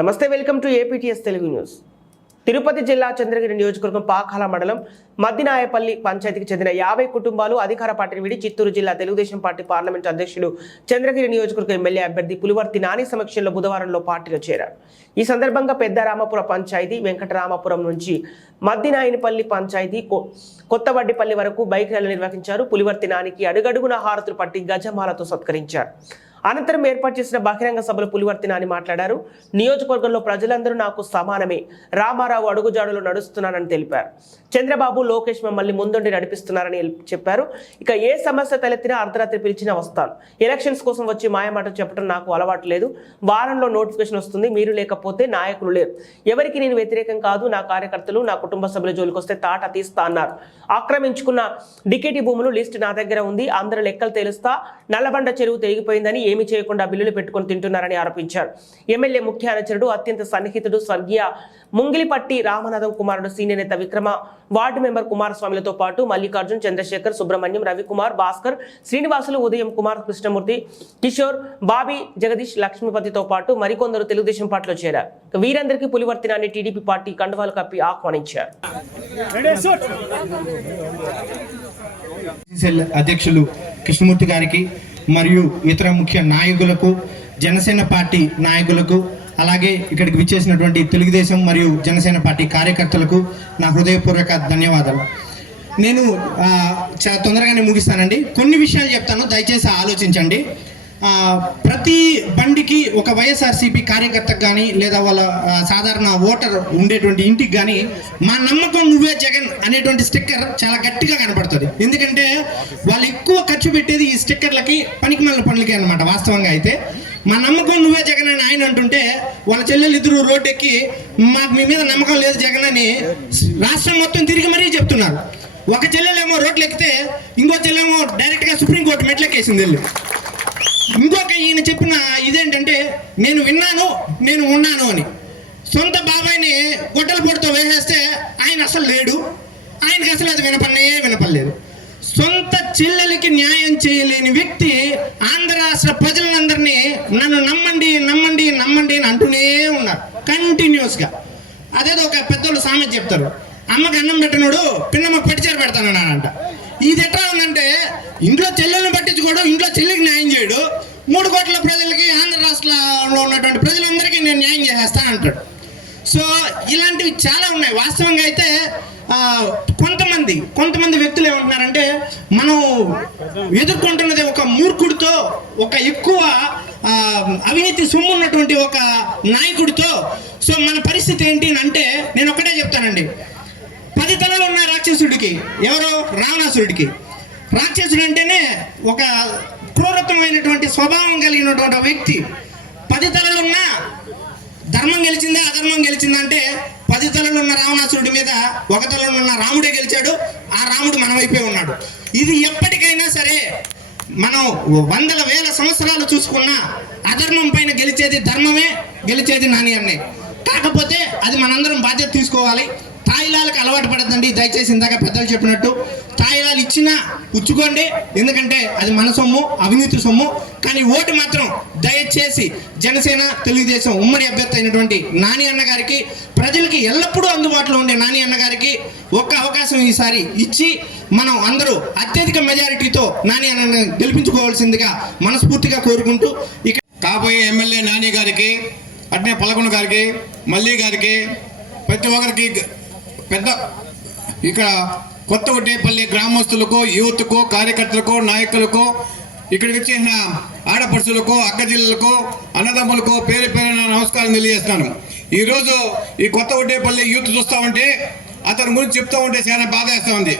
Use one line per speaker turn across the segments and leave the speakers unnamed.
నమస్తే welcome to APTS Telugu news. Tirupati జిల్లా చంద్రగిరి నియోజకవర్గం పాకాల మండలం మద్దినాయపల్లి పంచాయతీకి చెందిన యాభై కుటుంబాలు అధికార పార్టీని విడి చిత్తూరు జిల్లా తెలుగుదేశం పార్టీ పార్లమెంట్ అధ్యక్షుడు చంద్రగిరి నియోజకవర్గం ఎమ్మెల్యే అభ్యర్థి పులివర్తి నాని సమక్షంలో బుధవారంలో పార్టీలో చేరారు. ఈ సందర్భంగా పెద్దరామపురం పంచాయతీ వెంకటరామపురం నుంచి మద్దినాయనపల్లి పంచాయతీ కొ- కొత్తవడ్డిపల్లి వరకు బైక్ ర్యాలీ నిర్వహించారు. పులివర్తి నానికి అడుగడుగున హారతులు పట్టి గజమాలతో సత్కరించారు. అనంతరం ఏర్పాటు చేసిన బహిరంగ సభలో పులివర్తి నాని మాట్లాడారు. నియోజకవర్గంలో ప్రజలందరూ నాకు సమానమే. రామారావు అడుగుజాడులో నడుస్తున్నానని తెలిపారు. చంద్రబాబు లోకేష్ మమ్మల్ని ముందుండి నడిపిస్తున్నారని చెప్పారు. ఇక ఏ సమస్య తలెత్తినా అర్ధరాత్రి పిలిచినా వస్తాను. ఎలక్షన్స్ కోసం వచ్చి మాయమాట చెప్పడం నాకు అలవాటు లేదు. వారంలో నోటిఫికేషన్ వస్తుంది. మీరు లేకపోతే నాయకులు లేరు. ఎవరికి నేను వ్యతిరేకం కాదు. నా కార్యకర్తలు నా కుటుంబ సభ్యుల జోలికి వస్తే తాట తీస్తా అన్నారు. ఆక్రమించుకున్న డికేటి భూములు లిస్ట్ నా దగ్గర ఉంది. అందరు లెక్కలు తెలుస్తా. నల్లబండ చెరువు తెగిపోయిందని ఏమీ చేయకుండా బిల్లులు పెట్టుకొని తింటున్నారని ఆరోపించారు. ఎమ్మెల్యే ముఖ్య అనుచరుడు అత్యంత సన్నిహితుడు స్వర్గీయ ముంగిలిపట్టి రామనాథం కుమారుడు సీనియర్ నేత విక్రమ వార్డు మెంబర్ కుమారస్వామిలతో పాటు మల్లికార్జున్ చంద్రశేఖర్ సుబ్రహ్మణ్యం రవికుమార్ భాస్కర్ శ్రీనివాసులు ఉదయం కుమార్ కృష్ణమూర్తి కిషోర్ బాబీ జగదీష్ లక్ష్మీపతితో పాటు మరికొందరు తెలుగుదేశం పార్టీలో చేరారు. వీరందరికీ పులివర్తినాన్ని టీడీపీ పార్టీ కండువాలు కప్పి ఆహ్వానించారు.
అధ్యక్షులు కృష్ణమూర్తి గారికి మరియు ఇతర ముఖ్య నాయకులకు జనసేన పార్టీ నాయకులకు అలాగే ఇక్కడికి విచ్చేసినటువంటి తెలుగుదేశం మరియు జనసేన పార్టీ కార్యకర్తలకు నా హృదయపూర్వక ధన్యవాదాలు. నేను చాలా తొందరగానే ముగిస్తానండి. కొన్ని విషయాలు చెప్తాను దయచేసి ఆలోచించండి. ప్రతి బండికి ఒక వైఎస్ఆర్సీపీ కార్యకర్తకు కానీ లేదా వాళ్ళ సాధారణ ఓటర్ ఉండేటువంటి ఇంటికి కానీ మా నమ్మకం నువ్వే జగన్ అనేటువంటి స్టిక్కర్ చాలా గట్టిగా కనపడుతుంది. ఎందుకంటే వాళ్ళు ఎక్కువ ఖర్చు పెట్టేది ఈ స్టిక్కర్లకి పనికి మళ్ళీ పనులకి అనమాట వాస్తవంగా అయితే. మా నమ్మకం నువ్వే జగన్ అని ఆయన అంటుంటే వాళ్ళ చెల్లెలు ఇద్దరు రోడ్డు ఎక్కి మాకు మీ మీద నమ్మకం లేదు జగన్ అని రాష్ట్రం మొత్తం తిరిగి మరీ చెప్తున్నారు. ఒక చెల్లెలేమో రోడ్లు ఎక్కితే ఇంకో చెల్లెమో డైరెక్ట్గా సుప్రీంకోర్టు మెట్లెక్కేసింది వెళ్ళి. ఇంకొక ఈయన చెప్పిన ఇదేంటంటే నేను విన్నాను నేను ఉన్నాను అని. సొంత బాబాయ్ని గొడ్డల పొడితో వేసేస్తే ఆయన అసలు లేడు. ఆయనకి అసలు అది వినపన్నే వినపడలేదు. సొంత చెల్లెలకి న్యాయం చేయలేని వ్యక్తి ఆంధ్ర రాష్ట్ర ప్రజలందరినీ నన్ను నమ్మండి నమ్మండి నమ్మండి అని అంటూనే ఉన్నారు కంటిన్యూస్గా అదేదో ఒక పెద్దోళ్ళు సామెత చెప్తారు. అమ్మకి అన్నం పెట్టినోడు పిన్నమ్మకి పట్టిచేరు పెడతానన్నాడంట ఇది ఎట్లా ఉందంటే ఇంట్లో చెల్లెల్ని పట్టించుకోడు ఇంట్లో చెల్లికి న్యాయం చేయడు. మూడు కోట్ల ప్రజలకి ఆంధ్ర రాష్ట్రంలో ఉన్నటువంటి ప్రజలందరికీ నేను న్యాయం చేసేస్తా అంటాడు. సో ఇలాంటివి చాలా ఉన్నాయి. వాస్తవంగా అయితే కొంతమంది కొంతమంది వ్యక్తులు ఏమంటున్నారంటే మనం ఎదుర్కొంటున్నది ఒక మూర్ఖుడితో ఒక ఎక్కువ అవినీతి సొమ్ము ఉన్నటువంటి ఒక నాయకుడితో సో మన పరిస్థితి ఏంటి అంటే నేను ఒకటే చెప్తానండి. పది తలలు ఉన్న రాక్షసుడికి. ఎవరో? రావణాసురుడికి. రాక్షసుడు అంటేనే ఒక క్రూరత్వమైనటువంటి స్వభావం కలిగినటువంటి వ్యక్తి. పది తలలు ఉన్న ధర్మం గెలిచిందా అధర్మం గెలిచిందా అంటే పది తలలు ఉన్న రావణాసురుడి మీద ఒక తలలో ఉన్న రాముడే గెలిచాడు ఆ రాముడు మన వైపే ఉన్నాడు. ఇది ఎప్పటికైనా సరే మనం వందల వేల సంవత్సరాలు చూసుకున్నా అధర్మం పైన గెలిచేది ధర్మమే గెలిచేది నాని అన్నే. కాకపోతే అది మనందరం బాధ్యత తీసుకోవాలి. తాయిలాలకు అలవాటు పడద్దండి. దయచేసి ఇందాక పెద్దలు చెప్పినట్టు తాయిలాలు ఇచ్చినా పుచ్చుకోండి. ఎందుకంటే అది మన సొమ్ము అవినీతి సొమ్ము. కానీ ఓటు మాత్రం దయచేసి జనసేన తెలుగుదేశం ఉమ్మడి అభ్యర్థి అయినటువంటి నాని అన్న గారికి ప్రజలకి ఎల్లప్పుడూ అందుబాటులో ఉండే నాని అన్న గారికి ఒక్క అవకాశం ఈసారి ఇచ్చి మనం అందరూ అత్యధిక మెజారిటీతో నాని అన్న గెలిపించుకోవాల్సిందిగా మనస్ఫూర్తిగా కోరుకుంటూ ఇక
కాబోయే ఎమ్మెల్యే నాని గారికి అట్నే పలకొండ గారికి మల్లి గారికి ప్రతి ఒక్కరికి పెద్ద ఇక్కడ కొత్త ఒట్టేపల్లి గ్రామస్తులకు యూత్కు కార్యకర్తలకు నాయకులకు ఇక్కడికి వచ్చేసిన ఆడపడుచులకు అక్కజిల్లకు అన్నదమ్ములకు పేరు పేరున నమస్కారం తెలియజేస్తున్నాను. ఈరోజు ఈ కొత్త ఒట్టేపల్లి యూత్ చూస్తూ ఉంటే అతని గురించి చెప్తూ ఉంటే చాలా బాధ వేస్తూ ఉంది.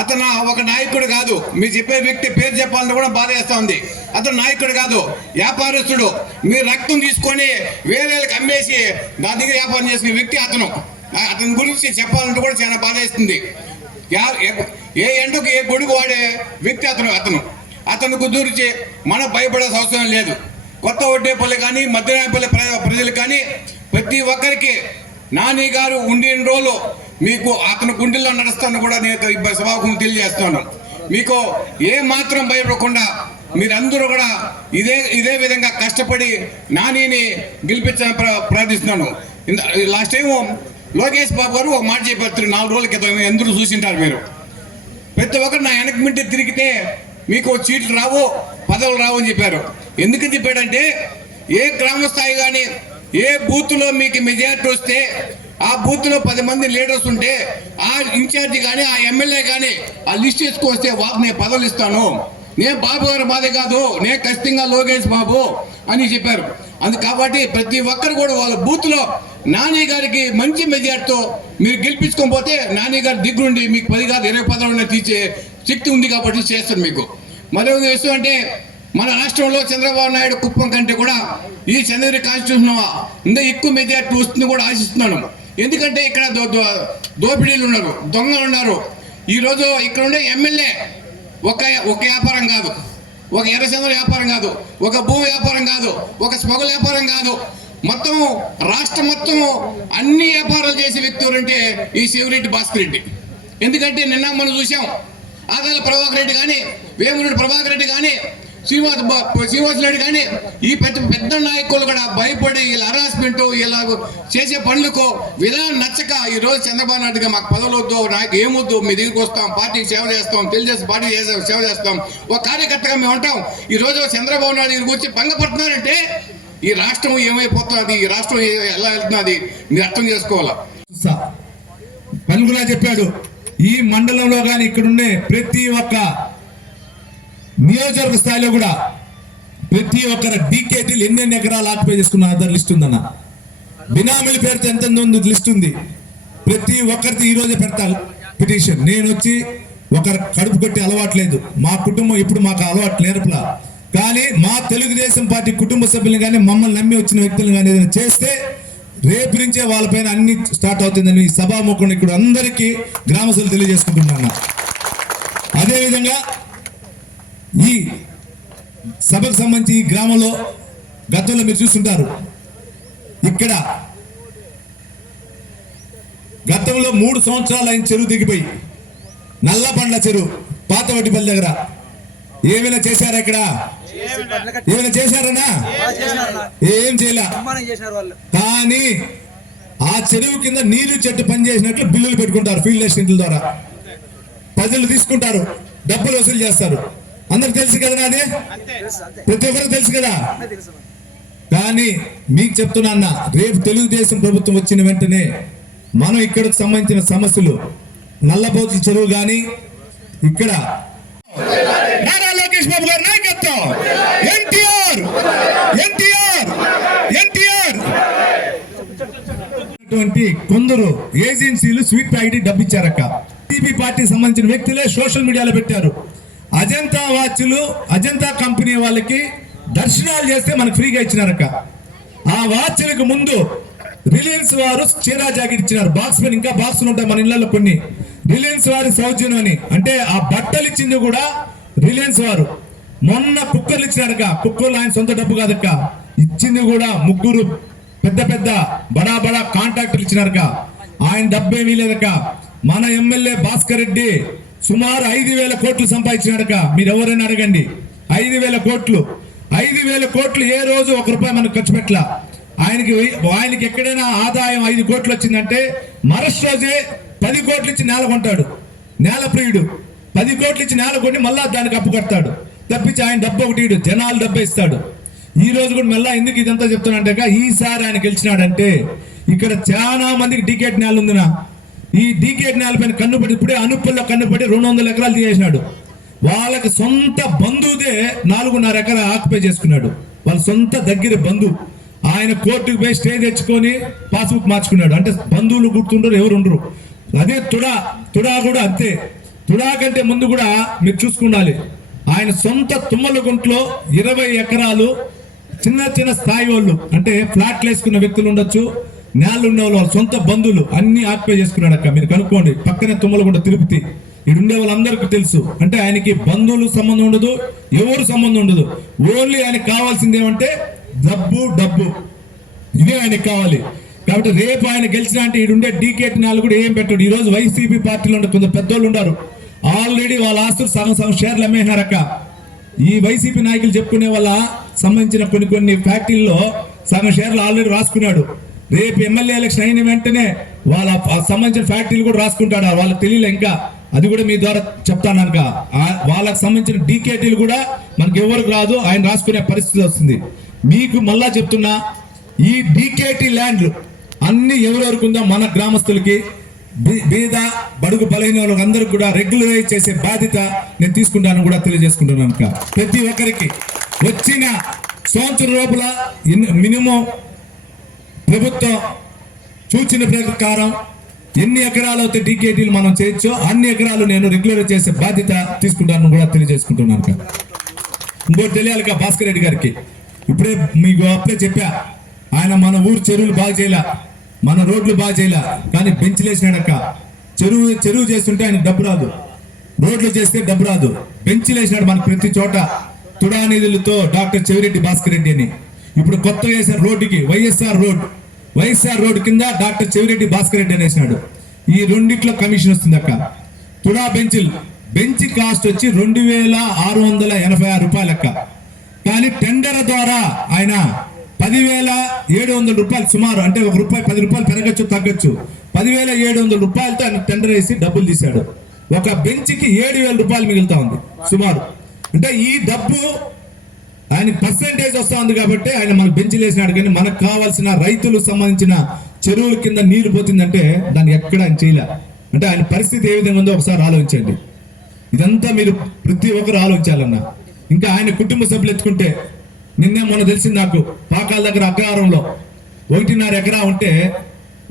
అతను ఒక నాయకుడు కాదు. మీరు చెప్పే వ్యక్తి పేరు చెప్పాలని కూడా బాధ వేస్తూ ఉంది. అతను నాయకుడు కాదు. వ్యాపారస్తుడు. మీరు రక్తం తీసుకొని వేరేళ్ళకి అమ్మేసి నా దగ్గర వ్యాపారం చేసుకునే వ్యక్తి అతను. అతని గురించి చెప్పాలంటే కూడా చాలా బాధ వేస్తుంది ఏ- ఎండకు ఏ గొడుగు వాడే వ్యక్తి అతను అతను. అతను గురించి మనం భయపడాల్సిన అవసరం లేదు. కొత్త ఒడ్డేపల్లి కానీ మధ్యనాయపల్లి ప్ర- ప్రజలు కానీ ప్రతి ఒక్కరికి నాని గారు ఉండిన రోజు మీకు అతని గుండెల్లో నడుస్తాను కూడా నేను సభాముఖం తెలియజేస్తున్నాను. మీకు ఏ మాత్రం భయపడకుండా మీరందరూ కూడా ఇదే ఇదే విధంగా కష్టపడి నానిని గెలిపించాలని ప్ర- ప్రార్థిస్తున్నాను. లాస్ట్ టైం లోకేష్ బాబు గారు ఒక మాట చెప్పారు. నాలుగు రోజుల క్రితం ఎందుకు చూసింటారు మీరు. ప్రతి ఒక్కరు నా వెనక మింటే తిరిగితే మీకు సీట్లు రావు పదవులు రావు అని చెప్పారు. ఎందుకు చెప్పాడంటే ఏ గ్రామ స్థాయి కానీ ఏ బూత్లో మీకు మెజార్టీ వస్తే ఆ బూత్లో పది మంది లీడర్స్ ఉంటే ఆ ఇన్ఛార్జి కానీ ఆ ఎమ్మెల్యే కానీ ఆ లిస్ట్ వేసుకొస్తే వాళ్ళకి నేను పదవులు ఇస్తాను. నేను బాబు గారు మాదే కాదు నేను ఖచ్చితంగా లోకేష్ బాబు అని చెప్పారు. అందు కాబట్టి ప్రతి ఒక్కరు కూడా వాళ్ళ బూత్లో నాని గారికి మంచి మెజార్టీతో మీరు గెలిపించుకోకపోతే నాని గారి దగ్గరుండి మీకు పది కాదు ఇరవై పదవులను తీసే శక్తి ఉంది కాబట్టి చేస్తారు మీకు. మరో విషయం అంటే మన రాష్ట్రంలో చంద్రబాబు నాయుడు కుప్పం కంటే కూడా ఈ చంద్రగిరి కాన్స్టిట్యూషన్ ఇంకా ఎక్కువ మెజార్టీ వస్తుంది కూడా ఆశిస్తున్నాను. ఎందుకంటే ఇక్కడ దో- దో- దోపిడీలు ఉన్నారు దొంగలు ఉన్నారు. ఈరోజు ఇక్కడ ఉండే ఎమ్మెల్యే ఒక ఒక వ్యాపారం కాదు. ఒక ఎర్రచంద్ర వ్యాపారం కాదు. ఒక భూ వ్యాపారం కాదు. ఒక స్మగుల వ్యాపారం కాదు. మొత్తం రాష్ట్రం మొత్తం అన్ని వ్యాపారాలు చేసే వ్యక్తి ఎవరంటే ఈ శివరెడ్డి భాస్కర్ రెడ్డి. ఎందుకంటే నిన్న మనం చూసాం ఆదాల ప్రభాకర్ రెడ్డి కానీ వేమురెడ్డి ప్రభాకర్ రెడ్డి కానీ శ్రీనివాస్ బా- రెడ్డి కానీ ఈ పెద్ద పెద్ద నాయకులు కూడా భయపడి వీళ్ళ హరాస్మెంట్ ఇలా చేసే పనులకు విధానం నచ్చక ఈ రోజు చంద్రబాబు నాయుడుగా మాకు పదవులు వద్దు నాకు ఏమొద్దు మీ దగ్గరికి వస్తాం పార్టీకి సేవ చేస్తాం తెలియజేసి పార్టీ చేసే సేవ చేస్తాం ఒక కార్యకర్తగా మేము ఉంటాం. ఈ రోజు చంద్రబాబు నాయుడు దగ్గరికి వచ్చి భంగపడుతున్నారంటే ఈ రాష్ట్రం ఏమైపోతున్నది? ఈ రాష్ట్రం ఎలా వెళ్తున్నది? మీరు అర్థం చేసుకోవాలా?
స- పలుగులా చెప్పాడు. ఈ మండలంలో కానీ ఇక్కడుండే ప్రతి ఒక్క నియోజకవర్గ స్థాయిలో కూడా ప్రతి ఒక్కరు డీకేటీలు ఎన్నెన్ని ఎకరాలు ఆక్యుపై చేసుకున్న ఆధార్ లిస్ట్ ఉందన్న. బినామీల పేరుతో ఎంత ఉంది లిస్ట్ ఉంది. ప్రతి ఒక్కరిది ఈ రోజే పిటిషన్. నేను వచ్చి ఒకరు కడుపు కొట్టి అలవాట్లేదు మా కుటుంబం ఇప్పుడు మాకు అలవాటు నేర్పలా కానీ మా తెలుగుదేశం పార్టీ కుటుంబ సభ్యులు కానీ మమ్మల్ని నమ్మి వచ్చిన వ్యక్తులు కానీ ఏదైనా చేస్తే రేపు నుంచే వాళ్ళపైన అన్ని స్టార్ట్ అవుతుందని ఈ సభాముఖం ఇక్కడ అందరికీ గ్రామస్తులు తెలియజేసుకుంటున్నాను. అదేవిధంగా ఈ సభకు సంబంధించి ఈ గ్రామంలో గతంలో మీరు చూస్తుంటారు ఇక్కడ గతంలో మూడు సంవత్సరాలు ఆయన చెరువు దిగిపోయి నల్లబండ్ల చెరువు పాత దగ్గర ఏమైనా చేశారా ఇక్కడ? ఏమైనా చేశారనా ఏం చేయలే. కానీ ఆ చెరువు కింద నీళ్ళు చెట్టు పనిచేసినట్లు బిల్లులు పెట్టుకుంటారు ఫీల్డ్ అసిస్టెంట్ల ద్వారా. ప్రజలు తీసుకుంటారు డబ్బులు వసూలు చేస్తారు. అందరికి తెలుసు కదా నాది? ప్రతి ఒక్కరు తెలుసు కదా? కానీ మీకు చెప్తున్నా అన్న రేపు తెలుగుదేశం ప్రభుత్వం వచ్చిన వెంటనే మనం ఇక్కడకు సంబంధించిన సమస్యలు నల్లబోతుల చెరువు కానీ ఇక్కడ నారా గారి నాయకత్వం ఎన్టీఆర్! ఎన్టీఆర్! ఎన్టీఆర్! కొందరు ఏజెన్సీలు స్వీట్ ప్యాకెట్ డబ్బు ఇచ్చారక్క టీపీ పార్టీ సంబంధించిన వ్యక్తులే సోషల్ మీడియాలో పెట్టారు. అజంతా వాచ్లు అజంతా కంపెనీ వాళ్ళకి దర్శనాలు చేస్తే మనకు ఫ్రీగా ఇచ్చినారక్క. ఆ వాచ్లకు ముందు రిలయన్స్ వారు చీరా జాకెట్ ఇచ్చినారు. బాక్స్ పైన ఇంకా బాక్స్ ఉంటాయి మన ఇళ్ళలో కొన్ని. రిలయన్స్ వారి సౌజన్యం అని. అంటే ఆ బట్టలు ఇచ్చింది కూడా రిలయన్స్ వారు మొన్న కుక్కర్లు ఇచ్చినారక కుక్కర్లు ఆయన సొంత డబ్బు కాదక్క ఇచ్చింది కూడా ముగ్గురు పెద్ద పెద్ద బడా బడా కాంట్రాక్టర్లు ఇచ్చినారక ఆయన డబ్బేమీ లేదక్క మన ఎమ్మెల్యే భాస్కర్ రెడ్డి సుమారు ఐదు వేల కోట్లు సంపాదించినాడక మీరు ఎవరైనా అడగండి. ఐదు వేల కోట్లు. ఐదు వేల కోట్లు ఏ రోజు ఒక రూపాయి మనకు ఖర్చు పెట్టలా. ఆయనకి ఆయనకి ఎక్కడైనా ఆదాయం ఐదు కోట్లు వచ్చిందంటే మరస్ రోజే పది కోట్లు ఇచ్చి నేల కొంటాడు. నేల ప్రియుడు. పది కోట్లు ఇచ్చి నేల కొట్టి మళ్ళా దానికి అప్పు కడతాడు. తప్పించి ఆయన డబ్బు ఒకటి జనాలు డబ్బు ఇస్తాడు. ఈ రోజు కూడా మళ్ళా ఎందుకు ఇదంతా చెప్తున్నానంటే ఈసారి ఆయన గెలిచినాడంటే ఇక్కడ చాలా మందికి టికెట్ నేల ఉందినా. ఈ డీకేట్ నేల పైన కన్నుపడి ఇప్పుడే అనుప్పల్లో కన్నుపడి రెండు వందల ఎకరాలు తీసేసినాడు. వాళ్ళకి సొంత బంధువుదే నాలుగున్నర ఎకరా ఆక్యుపై చేసుకున్నాడు. వాళ్ళ సొంత దగ్గర బంధువు. ఆయన కోర్టుకు పోయి స్టే తెచ్చుకొని పాస్బుక్ మార్చుకున్నాడు. అంటే బంధువులు గుర్తుండరు ఎవరు ఉండరు అదే తుడా తుడా కూడా అంతే. తుడా కంటే ముందు కూడా మీరు చూసుకుండాలి. ఆయన సొంత తుమ్మల గుంట్లో ఇరవై ఎకరాలు చిన్న చిన్న స్థాయి వాళ్ళు అంటే ఫ్లాట్లు వేసుకున్న వ్యక్తులు ఉండొచ్చు నేళ్ళు ఉండేవాళ్ళు వాళ్ళు వాళ్ళ సొంత బంధువులు అన్ని ఆక్యుపై చేసుకున్నాడు అక్క. మీరు కనుక్కోండి పక్కనే తుమ్మలగుంట తిరుపతి. ఇక్కడ ఉండే వాళ్ళందరికీ తెలుసు. అంటే ఆయనకి బంధువులు సంబంధం ఉండదు ఎవరు సంబంధం ఉండదు. ఓన్లీ ఆయనకి కావాల్సింది ఏమంటే డబ్బు డబ్బు. ఇదే ఆయనకి కావాలి. కాబట్టి రేపు ఆయన గెలిచిన అంటే ఈడుండే డీకేట్ నాలు కూడా ఏం పెట్టాడు. ఈరోజు వైసీపీ పార్టీలో ఉండే కొంత పెద్దోళ్ళు ఉన్నారు ఆల్రెడీ వాళ్ళ ఆస్తులు సగం సగం షేర్లు అమ్మేసినారక్క ఈ వైసీపీ నాయకులు చెప్పుకునే వాళ్ళ సంబంధించిన కొన్ని కొన్ని ఫ్యాక్టరీల్లో సగం షేర్లు ఆల్రెడీ రాసుకున్నాడు. రేపు ఎమ్మెల్యే ఎలక్షన్ అయిన వెంటనే వాళ్ళ సంబంధించిన ఫ్యాక్టరీలు కూడా రాసుకుంటాడు? వాళ్ళకి తెలియలే ఇంకా. అది కూడా మీ ద్వారా చెప్తాను కనుక వాళ్ళకి సంబంధించిన డీకేటీలు కూడా మనకి ఎవరికి రాదు ఆయన రాసుకునే పరిస్థితి వస్తుంది. మీకు మళ్ళా చెప్తున్నా ఈ డీకేటీ ల్యాండ్లు అన్ని ఎవరెవరికి ఉందో మన గ్రామస్తులకి? బీద బడుగు బలైన వాళ్ళందరికీ కూడా రెగ్యులరైజ్ చేసే బాధ్యత నేను తీసుకుంటాను కూడా తెలియజేసుకుంటున్నాను ఇంకా. ప్రతి ఒక్కరికి వచ్చిన సంవత్సరం లోపల మినిమం ప్రభుత్వం సూచన ప్రకారం ఎన్ని ఎకరాలు అయితే డీకేటీలు మనం చేయొచ్చో అన్ని ఎకరాలు నేను రెగ్యులర్ చేసే బాధ్యత తీసుకుంటాను కూడా తెలియజేసుకుంటున్నాను ఇంకోటి తెలియాలి కా భాస్కర్ రెడ్డి గారికి. ఇప్పుడే మీకు అప్పుడే చెప్పా ఆయన మన ఊరు చెరువులు బాగా చేయలే? మన రోడ్లు బాగా చేయలే కానీ బెంచ్లేసినాడక్క చెరువు చెరువు చేస్తుంటే ఆయన డబ్బు రాదు. రోడ్లు చేస్తే డబ్బు రాదు. బెంచ్లేసినాడు మన ప్రతి చోట. తుడా నిధులతో డాక్టర్ చెవిరెడ్డి భాస్కర్ రెడ్డి అని. ఇప్పుడు కొత్త వేసిన రోడ్డుకి వైఎస్ఆర్ రోడ్. వైఎస్ఆర్ రోడ్ కింద డాక్టర్ చెవిరెడ్డి భాస్కర్ రెడ్డి అనేసినాడు. ఈ రెండిట్లో కమిషన్ వస్తుంది అక్క తుడా బెంచిల్ బెంచ్ కాస్ట్ వచ్చి రెండు వేల ఆరు వందల ఎనభై ఆరు రూపాయలక్క. కానీ టెండర్ ద్వారా ఆయన పదివేల ఏడు వందల రూపాయలు సుమారు అంటే ఒక రూపాయి పది రూపాయలు పెరగచ్చు తగ్గచ్చు. పదివేల ఏడు వందల రూపాయలతో ఆయన టెండర్ వేసి డబ్బులు తీశాడు. ఒక బెంచ్కి ఏడు వేల రూపాయలు మిగులుతా ఉంది సుమారు. అంటే ఈ డబ్బు ఆయన పర్సెంటేజ్ వస్తూ ఉంది కాబట్టి ఆయన మనకు బెంచ్లు వేసినాడు కానీ మనకు కావాల్సిన రైతులకు సంబంధించిన చెరువుల కింద నీళ్ళు పోతుందంటే దాన్ని ఎక్కడ ఆయన చేయలే. అంటే ఆయన పరిస్థితి ఏ విధంగా ఉందో ఒకసారి ఆలోచించండి. ఇదంతా మీరు ప్రతి ఒక్కరు ఆలోచించాలన్నా. ఇంకా ఆయన కుటుంబ సభ్యులు ఎత్తుకుంటే నిన్నే మొన్న తెలిసింది నాకు పాకాల దగ్గర అగ్రహారంలో. ఒకటిన్నర ఎకరా ఉంటే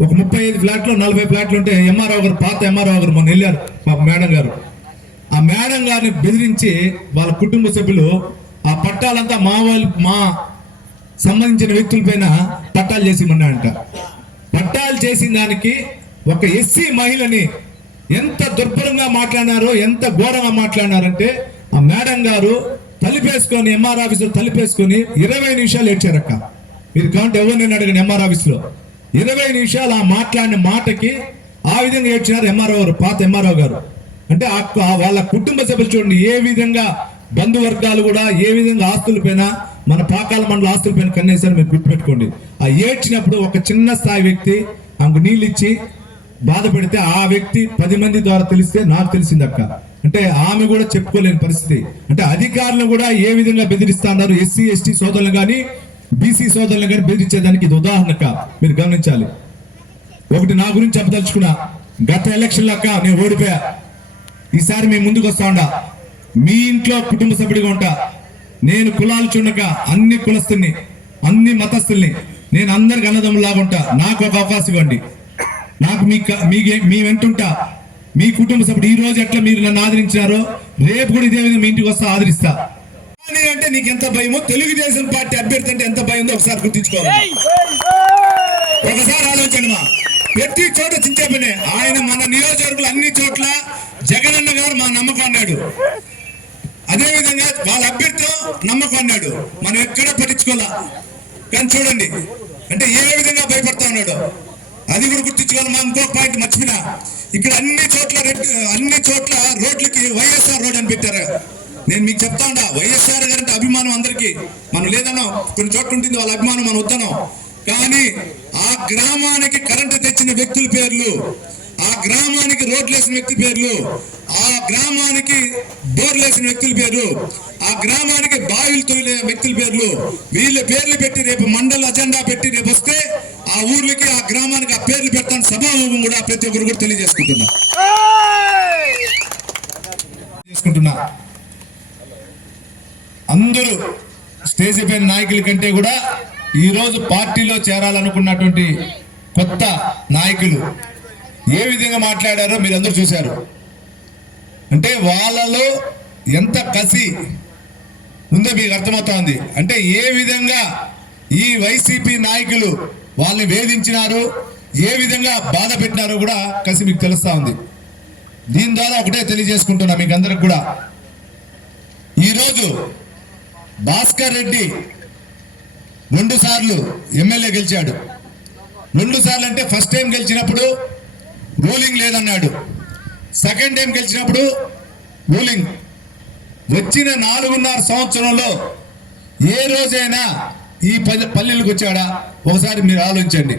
ఒక ముప్పై ఐదు ఫ్లాట్లు నలభై ఫ్లాట్లు ఉంటే ఎంఆర్ఓ గారు పాత ఎంఆర్ఓ గారు మొన్న వెళ్ళారు మా మేడం గారు. ఆ మేడం గారిని బెదిరించి వాళ్ళ కుటుంబ సభ్యులు ఆ పట్టాలంతా మా వాళ్ళు మా సంబంధించిన వ్యక్తులపైన పట్టాలు చేసి ఉన్నాయంట పట్టాలు చేసిన దానికి ఒక ఎస్సీ మహిళని ఎంత దుర్భరంగా మాట్లాడినారో ఎంత ఘోరంగా మాట్లాడినారంటే ఆ మేడం గారు తలిపేసుకొని ఎంఆర్ ఆఫీసులో తలిపేసుకొని ఇరవై నిమిషాలు ఏడ్చారక్క మీరు కాంటే ఎవరిని అడిగిన ఎంఆర్ ఆఫీస్లో ఇరవై నిమిషాలు ఆ మాట్లాడిన మాటకి ఆ విధంగా ఏడ్చినారు ఎంఆర్ఓ గారు పాత ఎంఆర్ఓ గారు. అంటే వాళ్ళ కుటుంబ సభ్యులు చూడండి ఏ విధంగా బంధువర్గాలు కూడా ఏ విధంగా ఆస్తుల పైన మన పాకాల మండల ఆస్తుల పైన కన్నేసారి మీరు గుర్తుపెట్టుకోండి. ఆ ఏడ్చినప్పుడు ఒక చిన్న స్థాయి వ్యక్తి ఆమెకు నీళ్ళు ఇచ్చి బాధపడితే ఆ వ్యక్తి పది మంది ద్వారా తెలిస్తే నాకు తెలిసిందక్క అంటే ఆమె కూడా చెప్పుకోలేని పరిస్థితి. అంటే అధికారులు కూడా ఏ విధంగా బెదిరిస్తా ఉన్నారు ఎస్సీ ఎస్టీ సోదరులు కానీ బీసీ సోదరులు కానీ బెదిరించేదానికి ఇది ఉదాహరణక మీరు గమనించాలి. ఒకటి నా గురించి చెప్పదలుచుకున్నా. గత ఎలక్షన్ లక్క నేను ఓడిపోయా. ఈసారి మేము ముందుకు వస్తా ఉండా. మీ ఇంట్లో కుటుంబ సభ్యుడిగా ఉంటా. నేను కులాలు చూడక అన్ని కులస్తుల్ని అన్ని మతస్థుల్ని నేను అందరికి అన్నదమ్ములాగా ఉంటా. నాకు ఒక అవకాశం ఇవ్వండి. నాకు మీ మీ మీ వెంటుంటా మీ కుటుంబ సభ్యుడు ఈ రోజు ఎట్లా మీరు నన్ను ఆదరించారో రేపు కూడా ఇదే విధంగా మీ ఇంటికి వస్తా ఆదరిస్తా. కానీ అంటే నీకు ఎంత భయమో తెలుగుదేశం పార్టీ అభ్యర్థి అంటే ఎంత భయం ఉందో ఒకసారి గుర్తించుకోవాలి. ఒకసారి ఆలోచన ప్రతి చోట చింతే పనే ఆయన మన నియోజకవర్గాలు అన్ని చోట్ల జగనన్న గారు మా నమ్మకం అన్నాడు. అదే విధంగా వాళ్ళ అభ్యర్థి నమ్మకం అన్నాడు. మనం ఎక్కడ పట్టించుకోవాలా? కానీ చూడండి. అంటే ఏ విధంగా భయపడతా ఉన్నాడు. అది కూడా గుర్తించుకోవాలి. మా ఇంకో పాయింట్ మర్చిపోయినా. ఇక్కడ అన్ని చోట్ల అన్ని చోట్ల రోడ్లకి వైఎస్ఆర్ రోడ్ అని పెట్టారు. నేను మీకు చెప్తా ఉండా వైఎస్ఆర్ గారి అభిమానం అందరికీ. మనం లేదన్నాం కొన్ని చోట్ల ఉంటుంది వాళ్ళ అభిమానం మనం వద్దన్నాం. కానీ ఆ గ్రామానికి కరెంటు తెచ్చిన వ్యక్తుల పేర్లు ఆ గ్రామానికి రోడ్లు వేసిన వ్యక్తి పేర్లు ఆ గ్రామానికి బోర్లు వేసిన వ్యక్తుల పేరు ఆ గ్రామానికి బావిలు తొలిన వ్యక్తుల పేర్లు వీళ్ళ పేర్లు పెట్టి రేపు మండల అజెండా పెట్టి రేపు వస్తే ఆ ఊర్లకి ఆ గ్రామానికి ఆ పేర్లు పెడతాను సభాభం కూడా ప్రతి ఒక్కరు కూడా తెలియజేసుకుంటున్నా. చేసుకుంటున్నా. అందరూ స్టేజ్ పైన నాయకుల కంటే కూడా ఈరోజు పార్టీలో చేరాలనుకున్నటువంటి కొత్త నాయకులు ఏ విధంగా మాట్లాడారో మీరు అందరూ చూశారు. అంటే వాళ్ళలో ఎంత కసి ఉందో మీకు అర్థమవుతోంది. అంటే ఏ విధంగా ఈ వైసీపీ నాయకులు వాళ్ళని వేధించినారు ఏ విధంగా బాధ పెట్టినారో కూడా కలిసి మీకు తెలుస్తా ఉంది దీని ద్వారా ఒకటే తెలియజేసుకుంటున్నా మీకు అందరికి కూడా. ఈరోజు భాస్కర్ రెడ్డి రెండు సార్లు ఎమ్మెల్యే గెలిచాడు. రెండు సార్లు అంటే ఫస్ట్ టైం గెలిచినప్పుడు రూలింగ్ లేదన్నాడు. సెకండ్ టైం గెలిచినప్పుడు రూలింగ్. వచ్చిన నాలుగున్నర సంవత్సరంలో ఏ రోజైనా ఈ పల్లెలకు వచ్చాడా? ఒకసారి మీరు ఆలోచించండి.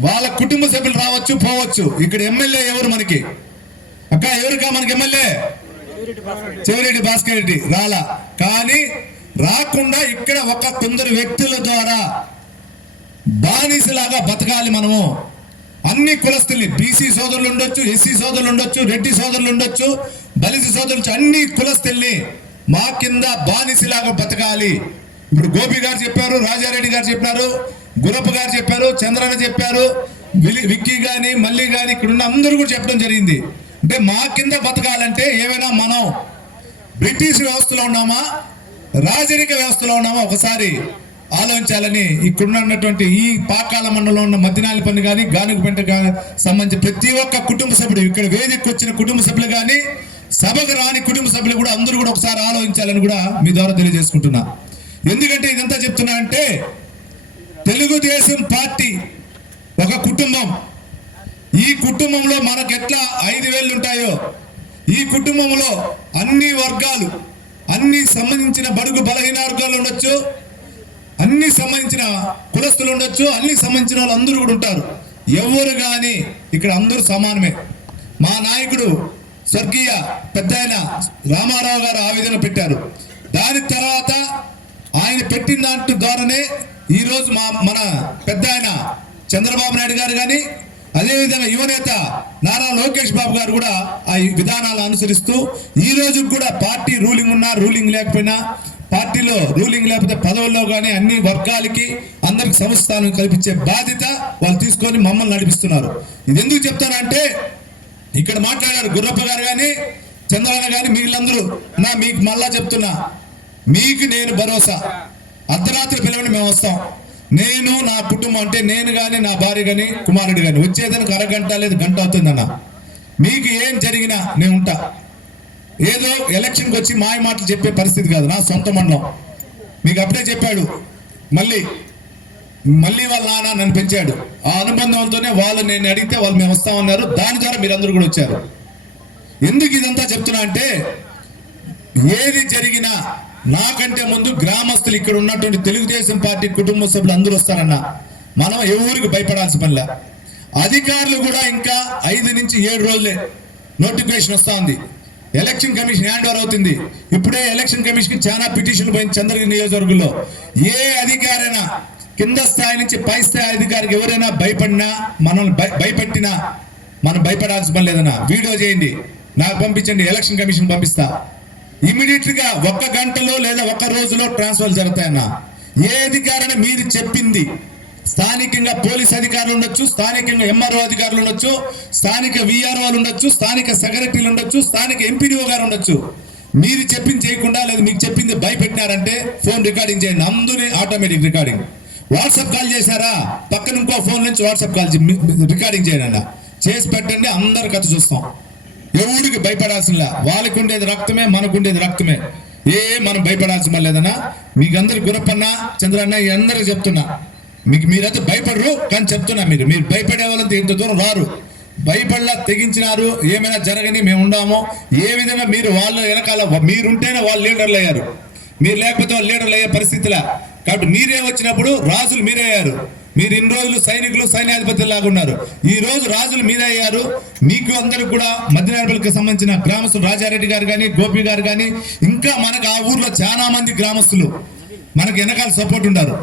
వాళ్ళ కుటుంబ సభ్యులు రావచ్చు పోవచ్చు. ఇక్కడ ఎమ్మెల్యే ఎవరు మనకి? అక్క ఎవరుగా మనకి ఎమ్మెల్యే? చెవిరెడ్డి భాస్కర్ రెడ్డి. రాలా. కానీ రాకుండా ఇక్కడ ఒక కొందరు వ్యక్తుల ద్వారా బానిసలాగా బతకాలి మనము. అన్ని కులస్తుల్ని బీసీ సోదరులు ఉండొచ్చు ఎస్సీ సోదరులు ఉండొచ్చు రెడ్డి సోదరులు ఉండొచ్చు దళిత సోదరులు అన్ని కులస్తుల్ని మా కింద బానిసిలాగా బతకాలి. ఇప్పుడు గోపి గారు చెప్పారు రాజారెడ్డి గారు చెప్పారు గురప్ప గారు చెప్పారు చంద్రన్న చెప్పారు విలి- విక్కీ గాని మల్లి గాని ఇక్కడ ఉన్న అందరూ కూడా చెప్పడం జరిగింది. అంటే మా కింద బతకాలంటే ఏమైనా మనం బ్రిటిష్ వ్యవస్థలో ఉన్నామా? రాజరిక వ్యవస్థలో ఉన్నామా? ఒకసారి ఆలోచించాలని ఇక్కడ ఉన్నటువంటి ఈ పాకాల మండలంలో ఉన్న మద్దినాలి పని కానీ గానుగుపెంట కానీ సంబంధించి ప్రతి ఒక్క కుటుంబ సభ్యుడు ఇక్కడ వేదికకు వచ్చిన కుటుంబ సభ్యులు కానీ సభకు రాని కుటుంబ సభ్యులు కూడా అందరూ కూడా ఒకసారి ఆలోచించాలని కూడా మీ ద్వారా తెలియజేసుకుంటున్నా. ఎందుకంటే ఇదంతా చెప్తున్నా అంటే తెలుగుదేశం పార్టీ ఒక కుటుంబం. ఈ కుటుంబంలో మనకు ఎట్లా ఐదు వేళ్ళు ఉంటాయో ఈ కుటుంబంలో అన్ని వర్గాలు అన్ని సంబంధించిన బడుగు బలహీన వర్గాలు ఉండొచ్చు అన్ని సంబంధించిన కులస్తులు ఉండొచ్చు అన్ని సంబంధించిన వాళ్ళు అందరూ కూడా ఉంటారు. ఎవరు కానీ ఇక్కడ అందరూ సమానమే. మా నాయకుడు స్వర్గీయ పెద్ద రామారావు గారు ఆవేదన పెట్టారు. దాని తర్వాత ఆయన పెట్టిన దాంట్లో ద్వారానే ఈరోజు మా మన పెద్ద ఆయన చంద్రబాబు నాయుడు గారు కానీ అదేవిధంగా యువనేత నారా లోకేష్ బాబు గారు కూడా ఆ విధానాలు అనుసరిస్తూ ఈ రోజు కూడా పార్టీ రూలింగ్ ఉన్నా రూలింగ్ లేకపోయినా పార్టీలో రూలింగ్ లేకపోతే పదవుల్లో కానీ అన్ని వర్గాలకి అందరికి సంస్థానం కల్పించే బాధ్యత వాళ్ళు తీసుకొని మమ్మల్ని నడిపిస్తున్నారు. ఇది ఎందుకు చెప్తానంటే ఇక్కడ మాట్లాడారు గుర్రప్ప గారు కానీ చంద్రన్న కానీ మీళ్ళందరూ నా మీకు మళ్ళా చెప్తున్నా మీకు నేను భరోసా. అర్ధరాత్రి పిలవని మేము వస్తాం. నేను నా కుటుంబం అంటే నేను కానీ నా భార్య కానీ కుమారుడు కానీ వచ్చేదానికి అరగంట లేదు గంట అవుతుందన్న. మీకు ఏం జరిగినా నేను ఉంటా. ఏదో ఎలక్షన్కి వచ్చి మాయ మాటలు చెప్పే పరిస్థితి కాదు. నా సొంత మండలం. మీకు అప్పుడే చెప్పాడు. మళ్ళీ మళ్ళీ వాళ్ళ నాన్న నన్ను పెంచాడు. ఆ అనుబంధంతోనే వాళ్ళు నేను అడిగితే వాళ్ళు మేము వస్తామన్నారు. దాని ద్వారా మీరందరూ కూడా వచ్చారు. ఎందుకు ఇదంతా చెప్తున్నా అంటే ఏది జరిగినా నాకంటే ముందు గ్రామస్తులు ఇక్కడ ఉన్నటువంటి తెలుగుదేశం పార్టీ కుటుంబ సభ్యులు అందరూ వస్తారన్న మనం ఎవరికి భయపడాల్సిన పనిలే అధికారులు కూడా ఇంకా ఐదు నుంచి ఏడు రోజులే నోటిఫికేషన్ వస్తూ ఉంది. ఎలక్షన్ కమిషన్ హ్యాండ్ ఓవర్ అవుతుంది. ఇప్పుడే ఎలక్షన్ కమిషన్ చాలా పిటిషన్లు పోయింది చంద్రగిరి నియోజకవర్గంలో. ఏ అధికారైనా కింద స్థాయి నుంచి పై స్థాయి అధికారికి ఎవరైనా భయపడినా మనల్ని భయ- భయపెట్టినా మనం భయపడాల్సిన పని లేదన్నా వీడియో చేయండి. నాకు పంపించండి ఎలక్షన్ కమిషన్ పంపిస్తా. ఇమీడియట్గా ఒక్క గంటలో లేదా ఒక్క రోజులో ట్రాన్స్ఫర్ జరుగుతాయన్నా. ఏ అధికారైనా మీరు చెప్పింది స్థానికంగా పోలీస్ అధికారులు ఉండొచ్చు స్థానికంగా ఎంఆర్ఓ అధికారులు ఉండొచ్చు స్థానిక విఆర్ఓలు ఉండొచ్చు స్థానిక సెక్రటరీలు ఉండొచ్చు స్థానిక ఎంపీడీఓ గారు ఉండొచ్చు. మీరు చెప్పింది చేయకుండా లేదా మీకు చెప్పింది భయపెట్టినారంటే ఫోన్ రికార్డింగ్ చేయండి. అందుని ఆటోమేటిక్ రికార్డింగ్. వాట్సాప్ కాల్ చేశారా? పక్కన ఇంకో ఫోన్ నుంచి వాట్సాప్ కాల్ రికార్డింగ్ చేయండి అన్న. చేసి పెట్టండి అందరు కథ చూస్తాం. ఎవరికి భయపడాల్సిన వాళ్ళకి ఉండేది రక్తమే మనకు ఉండేది రక్తమే. ఏ మనం భయపడాల్సిన లేదన్నా. మీకందరు గురప్పన్న చంద్రన్న అందరికి చెప్తున్నా. మీకు మీరైతే భయపడరు కానీ చెప్తున్నా మీరు. మీరు భయపడే వాళ్ళంతా ఇంత దూరం రారు. భయపడలా తెగించినారు ఏమైనా జరగని మేము ఉండాము. ఏ విధంగా మీరు వాళ్ళ వెనకాల మీరుంటేనే వాళ్ళు లీడర్లు అయ్యారు. మీరు లేకపోతే వాళ్ళు లీడర్లు అయ్యే పరిస్థితిలా. కాబట్టి మీరే వచ్చినప్పుడు రాజులు మీరే అయ్యారు. మీరు ఇన్ని రోజులు సైనికులు సైన్యాధిపతులు లాగా ఉన్నారు. ఈ రోజు రాజులు మీరే అయ్యారు. మీకు అందరూ కూడా మధ్యనాడపల్లికి సంబంధించిన గ్రామస్తులు రాజారెడ్డి గారు కానీ గోపి గారు కానీ ఇంకా మనకు ఆ ఊర్లో చాలా మంది గ్రామస్తులు. మనకు వెనకాల సపోర్ట్ ఉన్నారు